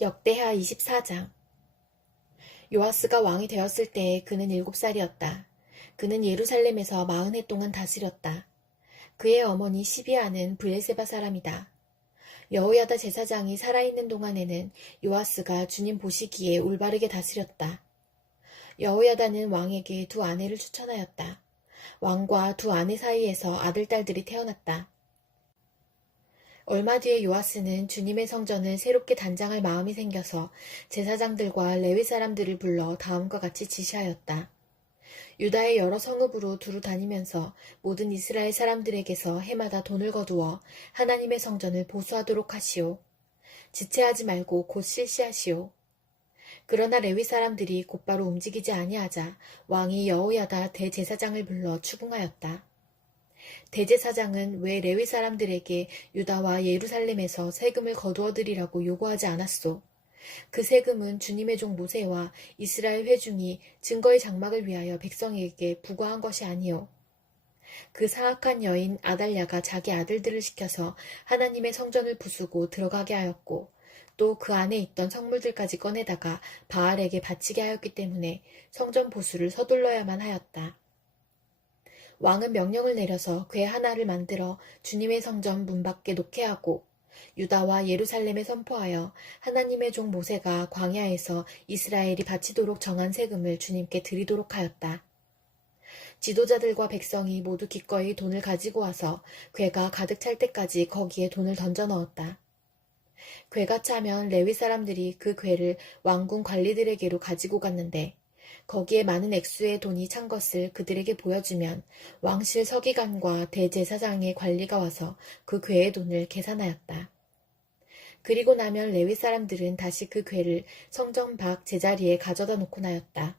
역대하 24장. 요아스가 왕이 되었을 때에 그는 7살이었다. 그는 예루살렘에서 40해 동안 다스렸다. 그의 어머니 시비아는 브엘세바 사람이다. 여호야다 제사장이 살아있는 동안에는 요아스가 주님 보시기에 올바르게 다스렸다. 여호야다는 왕에게 두 아내를 추천하였다. 왕과 두 아내 사이에서 아들, 딸들이 태어났다. 얼마 뒤에 요아스는 주님의 성전을 새롭게 단장할 마음이 생겨서 제사장들과 레위 사람들을 불러 다음과 같이 지시하였다. 유다의 여러 성읍으로 두루 다니면서 모든 이스라엘 사람들에게서 해마다 돈을 거두어 하나님의 성전을 보수하도록 하시오. 지체하지 말고 곧 실시하시오. 그러나 레위 사람들이 곧바로 움직이지 아니하자 왕이 여호야다 대제사장을 불러 추궁하였다. 대제사장은 왜 레위 사람들에게 유다와 예루살렘에서 세금을 거두어들이라고 요구하지 않았소? 그 세금은 주님의 종 모세와 이스라엘 회중이 증거의 장막을 위하여 백성에게 부과한 것이 아니오. 그 사악한 여인 아달랴가 자기 아들들을 시켜서 하나님의 성전을 부수고 들어가게 하였고 또 그 안에 있던 성물들까지 꺼내다가 바알에게 바치게 하였기 때문에 성전 보수를 서둘러야만 하였다. 왕은 명령을 내려서 궤 하나를 만들어 주님의 성전 문 밖에 놓게 하고 유다와 예루살렘에 선포하여 하나님의 종 모세가 광야에서 이스라엘이 바치도록 정한 세금을 주님께 드리도록 하였다. 지도자들과 백성이 모두 기꺼이 돈을 가지고 와서 궤가 가득 찰 때까지 거기에 돈을 던져 넣었다. 궤가 차면 레위 사람들이 그 궤를 왕궁 관리들에게로 가지고 갔는데 거기에 많은 액수의 돈이 찬 것을 그들에게 보여주면 왕실 서기관과 대제사장의 관리가 와서 그 궤의 돈을 계산하였다. 그리고 나면 레위 사람들은 다시 그 궤를 성전 밖 제자리에 가져다 놓고 나였다.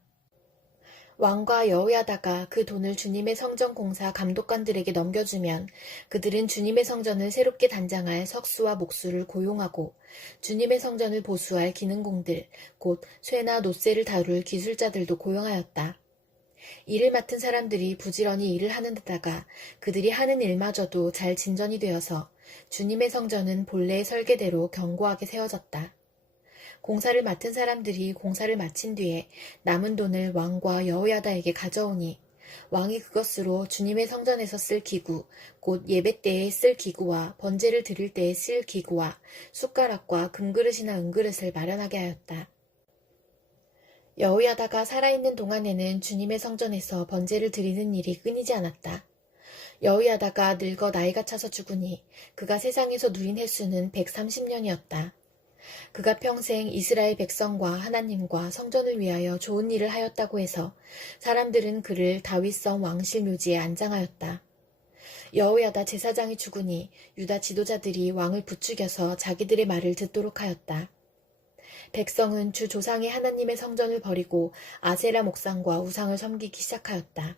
왕과 여호야다가 그 돈을 주님의 성전 공사 감독관들에게 넘겨주면 그들은 주님의 성전을 새롭게 단장할 석수와 목수를 고용하고 주님의 성전을 보수할 기능공들, 곧 쇠나 놋쇠를 다룰 기술자들도 고용하였다. 일을 맡은 사람들이 부지런히 일을 하는 데다가 그들이 하는 일마저도 잘 진전이 되어서 주님의 성전은 본래의 설계대로 견고하게 세워졌다. 공사를 맡은 사람들이 공사를 마친 뒤에 남은 돈을 왕과 여호야다에게 가져오니 왕이 그것으로 주님의 성전에서 쓸 기구, 곧 예배 때에 쓸 기구와 번제를 드릴 때에 쓸 기구와 숟가락과 금그릇이나 은그릇을 마련하게 하였다. 여호야다가 살아있는 동안에는 주님의 성전에서 번제를 드리는 일이 끊이지 않았다. 여호야다가 늙어 나이가 차서 죽으니 그가 세상에서 누린 횟수는 130년이었다. 그가 평생 이스라엘 백성과 하나님과 성전을 위하여 좋은 일을 하였다고 해서 사람들은 그를 다윗성 왕실 묘지에 안장하였다. 여호야다 제사장이 죽으니 유다 지도자들이 왕을 부추겨서 자기들의 말을 듣도록 하였다. 백성은 주 조상의 하나님의 성전을 버리고 아세라 목상과 우상을 섬기기 시작하였다.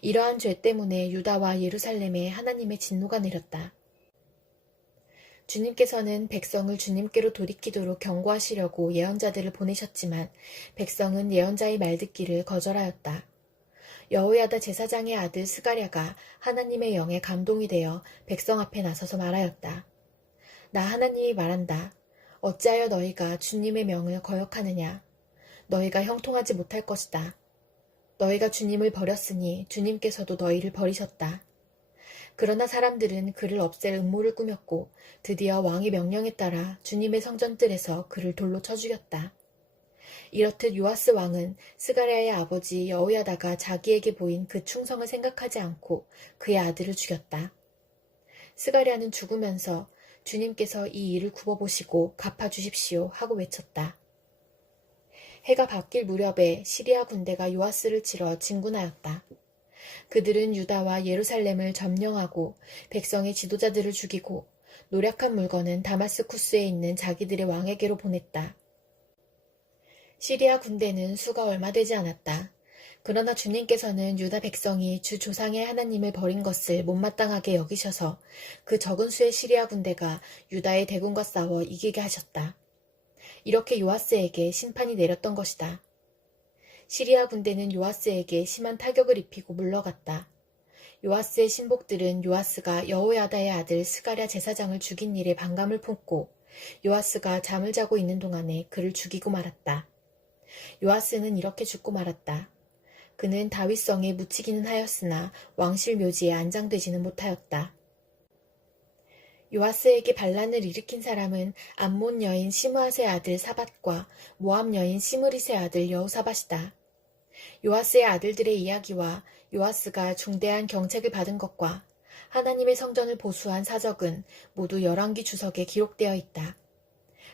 이러한 죄 때문에 유다와 예루살렘에 하나님의 진노가 내렸다. 주님께서는 백성을 주님께로 돌이키도록 경고하시려고 예언자들을 보내셨지만 백성은 예언자의 말 듣기를 거절하였다. 여호야다 제사장의 아들 스가랴가 하나님의 영에 감동이 되어 백성 앞에 나서서 말하였다. 나 하나님이 말한다. 어찌하여 너희가 주님의 명을 거역하느냐. 너희가 형통하지 못할 것이다. 너희가 주님을 버렸으니 주님께서도 너희를 버리셨다. 그러나 사람들은 그를 없앨 음모를 꾸몄고 드디어 왕의 명령에 따라 주님의 성전뜰에서 그를 돌로 쳐 죽였다. 이렇듯 요아스 왕은 스가랴의 아버지 여호야다가 자기에게 보인 그 충성을 생각하지 않고 그의 아들을 죽였다. 스가랴는 죽으면서 주님께서 이 일을 굽어보시고 갚아주십시오 하고 외쳤다. 해가 바뀔 무렵에 시리아 군대가 요아스를 치러 진군하였다. 그들은 유다와 예루살렘을 점령하고 백성의 지도자들을 죽이고 노략한 물건은 다마스쿠스에 있는 자기들의 왕에게로 보냈다. 시리아 군대는 수가 얼마 되지 않았다. 그러나 주님께서는 유다 백성이 주 조상의 하나님을 버린 것을 못마땅하게 여기셔서 그 적은 수의 시리아 군대가 유다의 대군과 싸워 이기게 하셨다. 이렇게 요아스에게 심판이 내렸던 것이다. 시리아 군대는 요아스에게 심한 타격을 입히고 물러갔다. 요아스의 신복들은 요아스가 여호야다의 아들 스가랴 제사장을 죽인 일에 반감을 품고 요아스가 잠을 자고 있는 동안에 그를 죽이고 말았다. 요아스는 이렇게 죽고 말았다. 그는 다윗성에 묻히기는 하였으나 왕실 묘지에 안장되지는 못하였다. 요아스에게 반란을 일으킨 사람은 암몬 여인 시므앗의 아들 사밧과 모압 여인 시므릿의 아들 여호사밧이다. 요아스의 아들들의 이야기와 요아스가 중대한 경책을 받은 것과 하나님의 성전을 보수한 사적은 모두 열왕기 주석에 기록되어 있다.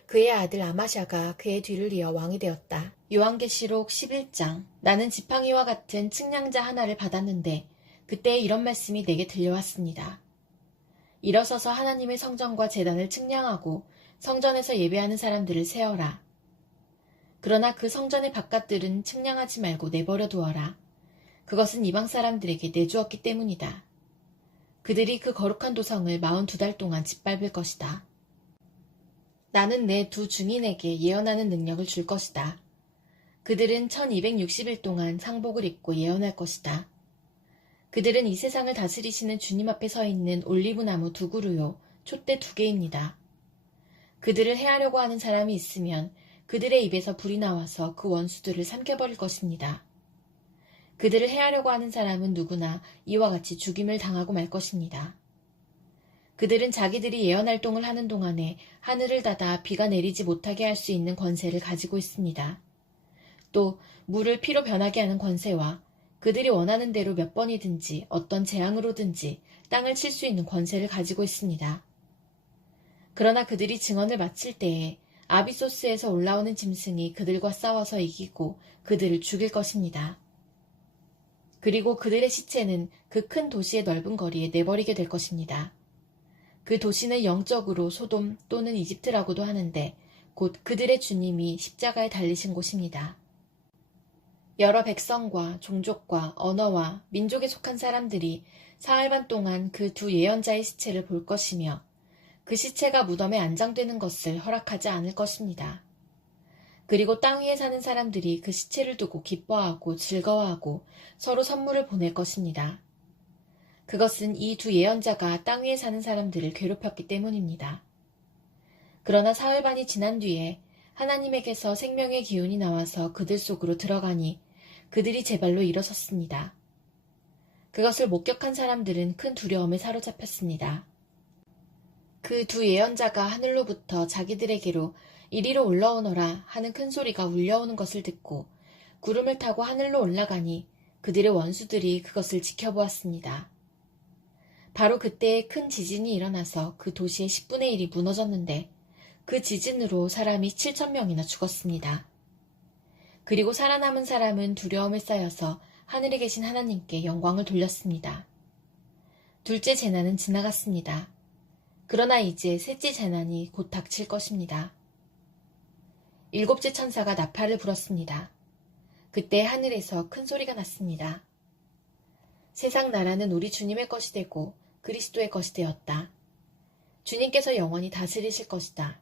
그의 아들 아마샤가 그의 뒤를 이어 왕이 되었다. 요한계시록 11장. 나는 지팡이와 같은 측량자 하나를 받았는데 그때 이런 말씀이 내게 들려왔습니다. 일어서서 하나님의 성전과 제단을 측량하고 성전에서 예배하는 사람들을 세어라. 그러나 그 성전의 바깥들은 측량하지 말고 내버려 두어라. 그것은 이방 사람들에게 내주었기 때문이다. 그들이 그 거룩한 도성을 42달 동안 짓밟을 것이다. 나는 내 두 증인에게 예언하는 능력을 줄 것이다. 그들은 1260일 동안 상복을 입고 예언할 것이다. 그들은 이 세상을 다스리시는 주님 앞에 서 있는 올리브나무 2그루요, 촛대 2개입니다. 그들을 해하려고 하는 사람이 있으면 그들의 입에서 불이 나와서 그 원수들을 삼켜버릴 것입니다. 그들을 해하려고 하는 사람은 누구나 이와 같이 죽임을 당하고 말 것입니다. 그들은 자기들이 예언활동을 하는 동안에 하늘을 닫아 비가 내리지 못하게 할 수 있는 권세를 가지고 있습니다. 또 물을 피로 변하게 하는 권세와 그들이 원하는 대로 몇 번이든지 어떤 재앙으로든지 땅을 칠 수 있는 권세를 가지고 있습니다. 그러나 그들이 증언을 마칠 때에 아비소스에서 올라오는 짐승이 그들과 싸워서 이기고 그들을 죽일 것입니다. 그리고 그들의 시체는 그 큰 도시의 넓은 거리에 내버리게 될 것입니다. 그 도시는 영적으로 소돔 또는 이집트라고도 하는데 곧 그들의 주님이 십자가에 달리신 곳입니다. 여러 백성과 종족과 언어와 민족에 속한 사람들이 사흘 반 동안 그 두 예언자의 시체를 볼 것이며 그 시체가 무덤에 안장되는 것을 허락하지 않을 것입니다. 그리고 땅 위에 사는 사람들이 그 시체를 두고 기뻐하고 즐거워하고 서로 선물을 보낼 것입니다. 그것은 이 두 예언자가 땅 위에 사는 사람들을 괴롭혔기 때문입니다. 그러나 사흘 반이 지난 뒤에 하나님에게서 생명의 기운이 나와서 그들 속으로 들어가니 그들이 제 발로 일어섰습니다. 그것을 목격한 사람들은 큰 두려움에 사로잡혔습니다. 그 두 예언자가 하늘로부터 자기들에게로 이리로 올라오너라 하는 큰 소리가 울려오는 것을 듣고 구름을 타고 하늘로 올라가니 그들의 원수들이 그것을 지켜보았습니다. 바로 그때에 큰 지진이 일어나서 그 도시의 10분의 1이 무너졌는데 그 지진으로 사람이 7,000명이나 죽었습니다. 그리고 살아남은 사람은 두려움에 쌓여서 하늘에 계신 하나님께 영광을 돌렸습니다. 둘째 재난은 지나갔습니다. 그러나 이제 셋째 재난이 곧 닥칠 것입니다. 일곱째 천사가 나팔을 불었습니다. 그때 하늘에서 큰 소리가 났습니다. 세상 나라는 우리 주님의 것이 되고 그리스도의 것이 되었다. 주님께서 영원히 다스리실 것이다.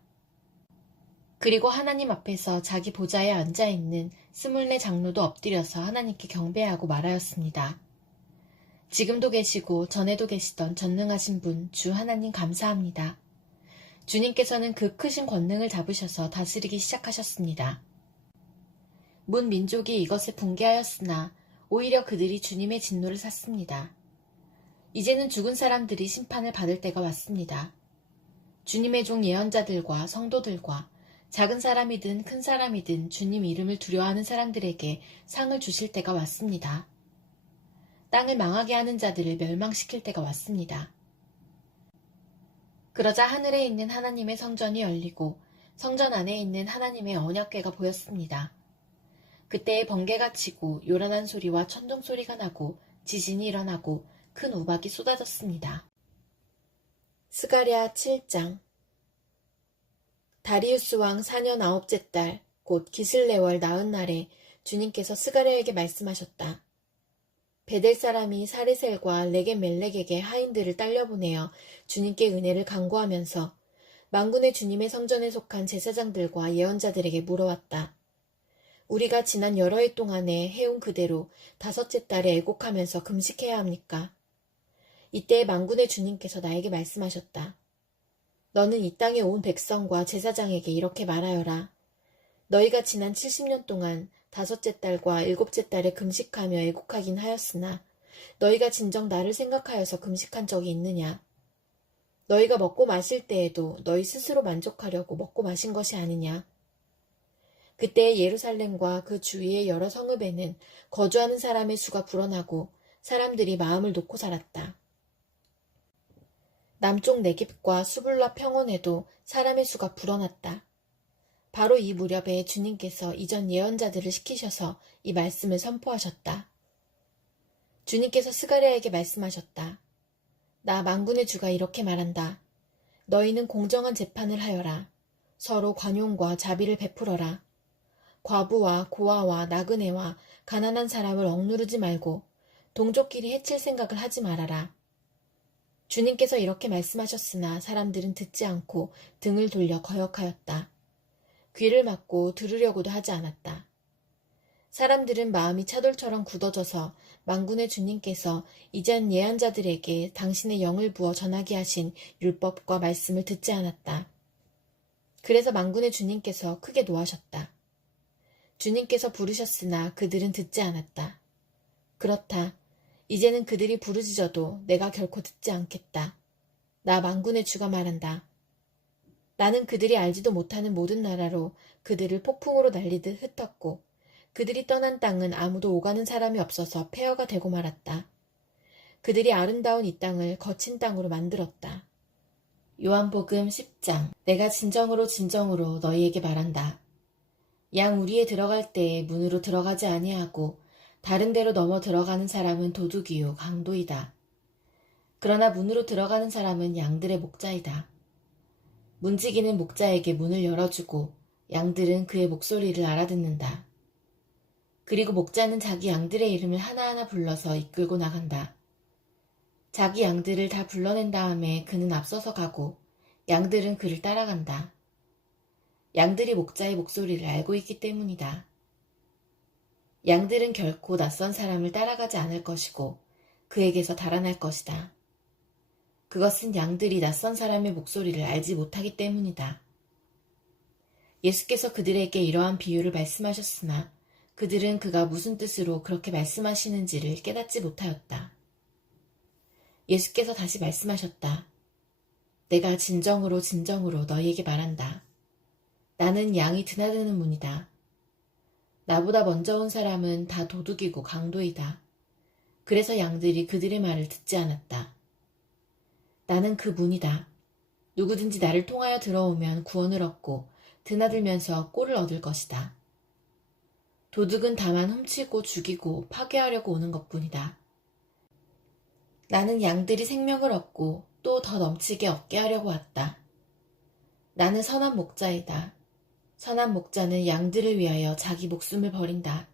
그리고 하나님 앞에서 자기 보좌에 앉아있는 24 장로도 엎드려서 하나님께 경배하고 말하였습니다. 지금도 계시고 전에도 계시던 전능하신 분 주 하나님 감사합니다. 주님께서는 그 크신 권능을 잡으셔서 다스리기 시작하셨습니다. 문 민족이 이것에 붕괴하였으나 오히려 그들이 주님의 진노를 샀습니다. 이제는 죽은 사람들이 심판을 받을 때가 왔습니다. 주님의 종 예언자들과 성도들과 작은 사람이든 큰 사람이든 주님 이름을 두려워하는 사람들에게 상을 주실 때가 왔습니다. 땅을 망하게 하는 자들을 멸망시킬 때가 왔습니다. 그러자 하늘에 있는 하나님의 성전이 열리고 성전 안에 있는 하나님의 언약궤가 보였습니다. 그때에 번개가 치고 요란한 소리와 천둥 소리가 나고 지진이 일어나고 큰 우박이 쏟아졌습니다. 스가랴 7장. 다리우스 왕 4년 9째 달 곧 기슬레월 나흔 날에 주님께서 스가랴에게 말씀하셨다. 베델 사람이 사레셀과 레게멜렉에게 하인들을 딸려보내어 주님께 은혜를 간구하면서 만군의 주님의 성전에 속한 제사장들과 예언자들에게 물어왔다. 우리가 지난 여러 해 동안에 해온 그대로 5째 달에 애곡하면서 금식해야 합니까? 이때 만군의 주님께서 나에게 말씀하셨다. 너는 이 땅에 온 백성과 제사장에게 이렇게 말하여라. 너희가 지난 70년 동안 다섯째 달과 일곱째 달에 금식하며 애국하긴 하였으나 너희가 진정 나를 생각하여서 금식한 적이 있느냐? 너희가 먹고 마실 때에도 너희 스스로 만족하려고 먹고 마신 것이 아니냐? 그때 예루살렘과 그 주위의 여러 성읍에는 거주하는 사람의 수가 불어나고 사람들이 마음을 놓고 살았다. 남쪽 네겝과 수블라 평원에도 사람의 수가 불어났다. 바로 이 무렵에 주님께서 이전 예언자들을 시키셔서 이 말씀을 선포하셨다. 주님께서 스가랴에게 말씀하셨다. 나 만군의 주가 이렇게 말한다. 너희는 공정한 재판을 하여라. 서로 관용과 자비를 베풀어라. 과부와 고아와 나그네와 가난한 사람을 억누르지 말고 동족끼리 해칠 생각을 하지 말아라. 주님께서 이렇게 말씀하셨으나 사람들은 듣지 않고 등을 돌려 거역하였다. 귀를 막고 들으려고도 하지 않았다. 사람들은 마음이 차돌처럼 굳어져서 만군의 주님께서 이전 예언자들에게 당신의 영을 부어 전하게 하신 율법과 말씀을 듣지 않았다. 그래서 만군의 주님께서 크게 노하셨다. 주님께서 부르셨으나 그들은 듣지 않았다. 그렇다. 이제는 그들이 부르짖어도 내가 결코 듣지 않겠다. 나 만군의 주가 말한다. 나는 그들이 알지도 못하는 모든 나라로 그들을 폭풍으로 날리듯 흩었고 그들이 떠난 땅은 아무도 오가는 사람이 없어서 폐허가 되고 말았다. 그들이 아름다운 이 땅을 거친 땅으로 만들었다. 요한복음 10장. 내가 진정으로 진정으로 너희에게 말한다. 양 우리에 들어갈 때에 문으로 들어가지 아니하고 다른 데로 넘어 들어가는 사람은 도둑이요 강도이다. 그러나 문으로 들어가는 사람은 양들의 목자이다. 문지기는 목자에게 문을 열어주고 양들은 그의 목소리를 알아듣는다. 그리고 목자는 자기 양들의 이름을 하나하나 불러서 이끌고 나간다. 자기 양들을 다 불러낸 다음에 그는 앞서서 가고 양들은 그를 따라간다. 양들이 목자의 목소리를 알고 있기 때문이다. 양들은 결코 낯선 사람을 따라가지 않을 것이고 그에게서 달아날 것이다. 그것은 양들이 낯선 사람의 목소리를 알지 못하기 때문이다. 예수께서 그들에게 이러한 비유를 말씀하셨으나 그들은 그가 무슨 뜻으로 그렇게 말씀하시는지를 깨닫지 못하였다. 예수께서 다시 말씀하셨다. 내가 진정으로 진정으로 너희에게 말한다. 나는 양이 드나드는 문이다. 나보다 먼저 온 사람은 다 도둑이고 강도이다. 그래서 양들이 그들의 말을 듣지 않았다. 나는 그 문이다. 누구든지 나를 통하여 들어오면 구원을 얻고 드나들면서 꼴을 얻을 것이다. 도둑은 다만 훔치고 죽이고 파괴하려고 오는 것뿐이다. 나는 양들이 생명을 얻고 또 더 넘치게 얻게 하려고 왔다. 나는 선한 목자이다. 선한 목자는 양들을 위하여 자기 목숨을 버린다.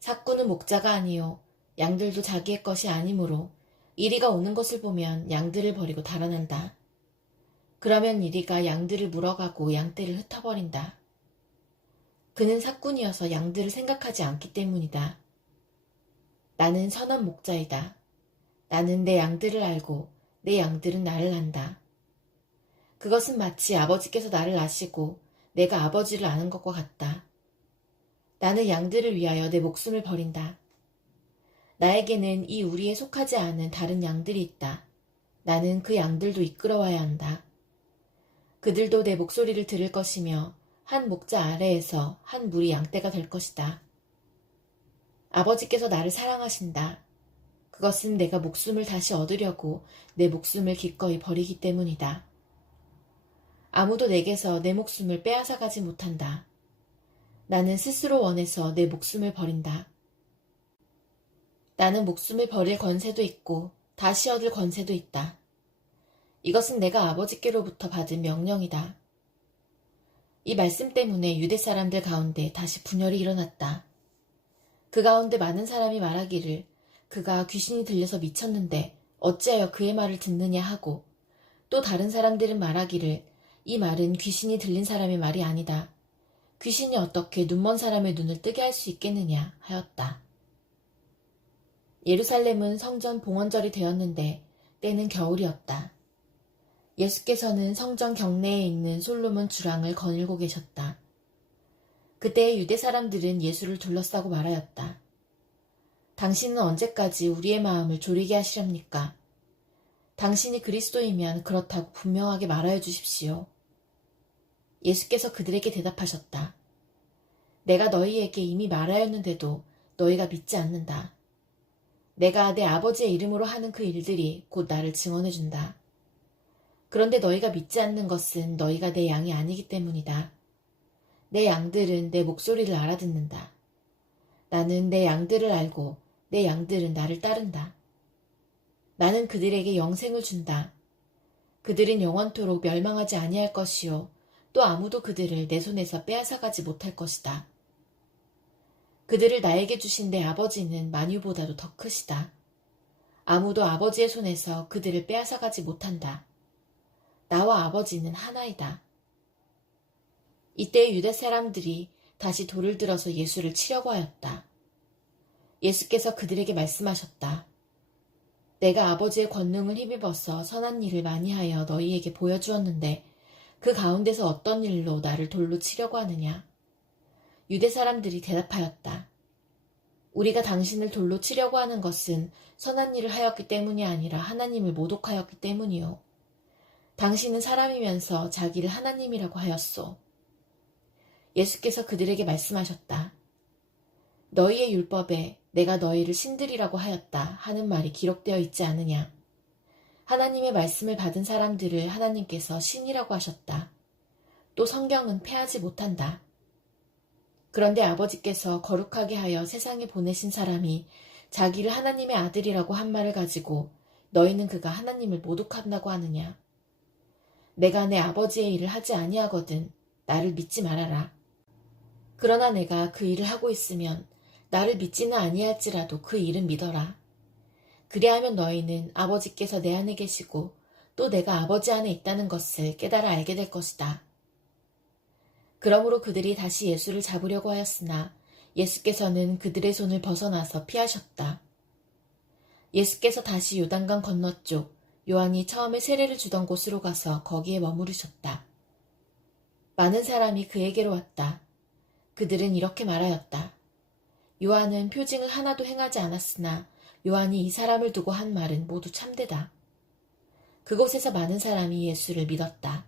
삭구는 목자가 아니요 양들도 자기의 것이 아니므로 이리가 오는 것을 보면 양들을 버리고 달아난다. 그러면 이리가 양들을 물어가고 양떼를 흩어버린다. 그는 삭군이어서 양들을 생각하지 않기 때문이다. 나는 선한 목자이다. 나는 내 양들을 알고 내 양들은 나를 안다. 그것은 마치 아버지께서 나를 아시고 내가 아버지를 아는 것과 같다. 나는 양들을 위하여 내 목숨을 버린다. 나에게는 이 우리에 속하지 않은 다른 양들이 있다. 나는 그 양들도 이끌어와야 한다. 그들도 내 목소리를 들을 것이며 한 목자 아래에서 한 무리 양떼가 될 것이다. 아버지께서 나를 사랑하신다. 그것은 내가 목숨을 다시 얻으려고 내 목숨을 기꺼이 버리기 때문이다. 아무도 내게서 내 목숨을 빼앗아가지 못한다. 나는 스스로 원해서 내 목숨을 버린다. 나는 목숨을 버릴 권세도 있고 다시 얻을 권세도 있다. 이것은 내가 아버지께로부터 받은 명령이다. 이 말씀 때문에 유대 사람들 가운데 다시 분열이 일어났다. 그 가운데 많은 사람이 말하기를 그가 귀신이 들려서 미쳤는데 어찌하여 그의 말을 듣느냐 하고 또 다른 사람들은 말하기를 이 말은 귀신이 들린 사람의 말이 아니다. 귀신이 어떻게 눈먼 사람의 눈을 뜨게 할 수 있겠느냐 하였다. 예루살렘은 성전 봉헌절이 되었는데 때는 겨울이었다. 예수께서는 성전 경내에 있는 솔로몬 주랑을 거닐고 계셨다. 그때 유대 사람들은 예수를 둘러싸고 말하였다. 당신은 언제까지 우리의 마음을 졸이게 하시렵니까? 당신이 그리스도이면 그렇다고 분명하게 말하여 주십시오. 예수께서 그들에게 대답하셨다. 내가 너희에게 이미 말하였는데도 너희가 믿지 않는다. 내가 내 아버지의 이름으로 하는 그 일들이 곧 나를 증언해준다. 그런데 너희가 믿지 않는 것은 너희가 내 양이 아니기 때문이다. 내 양들은 내 목소리를 알아듣는다. 나는 내 양들을 알고 내 양들은 나를 따른다. 나는 그들에게 영생을 준다. 그들은 영원토록 멸망하지 아니할 것이요 또 아무도 그들을 내 손에서 빼앗아가지 못할 것이다. 그들을 나에게 주신 내 아버지는 만유보다도 더 크시다. 아무도 아버지의 손에서 그들을 빼앗아가지 못한다. 나와 아버지는 하나이다. 이때 유대 사람들이 다시 돌을 들어서 예수를 치려고 하였다. 예수께서 그들에게 말씀하셨다. 내가 아버지의 권능을 힘입어서 선한 일을 많이 하여 너희에게 보여주었는데 그 가운데서 어떤 일로 나를 돌로 치려고 하느냐? 유대 사람들이 대답하였다. 우리가 당신을 돌로 치려고 하는 것은 선한 일을 하였기 때문이 아니라 하나님을 모독하였기 때문이요. 당신은 사람이면서 자기를 하나님이라고 하였소. 예수께서 그들에게 말씀하셨다. 너희의 율법에 내가 너희를 신들이라고 하였다 하는 말이 기록되어 있지 않으냐. 하나님의 말씀을 받은 사람들을 하나님께서 신이라고 하셨다. 또 성경은 패하지 못한다. 그런데 아버지께서 거룩하게 하여 세상에 보내신 사람이 자기를 하나님의 아들이라고 한 말을 가지고 너희는 그가 하나님을 모독한다고 하느냐. 내가 내 아버지의 일을 하지 아니하거든 나를 믿지 말아라. 그러나 내가 그 일을 하고 있으면 나를 믿지는 아니할지라도 그 일은 믿어라. 그리하면 너희는 아버지께서 내 안에 계시고 또 내가 아버지 안에 있다는 것을 깨달아 알게 될 것이다. 그러므로 그들이 다시 예수를 잡으려고 하였으나 예수께서는 그들의 손을 벗어나서 피하셨다. 예수께서 다시 요단강 건너쪽 요한이 처음에 세례를 주던 곳으로 가서 거기에 머무르셨다. 많은 사람이 그에게로 왔다. 그들은 이렇게 말하였다. 요한은 표징을 하나도 행하지 않았으나 요한이 이 사람을 두고 한 말은 모두 참되다. 그곳에서 많은 사람이 예수를 믿었다.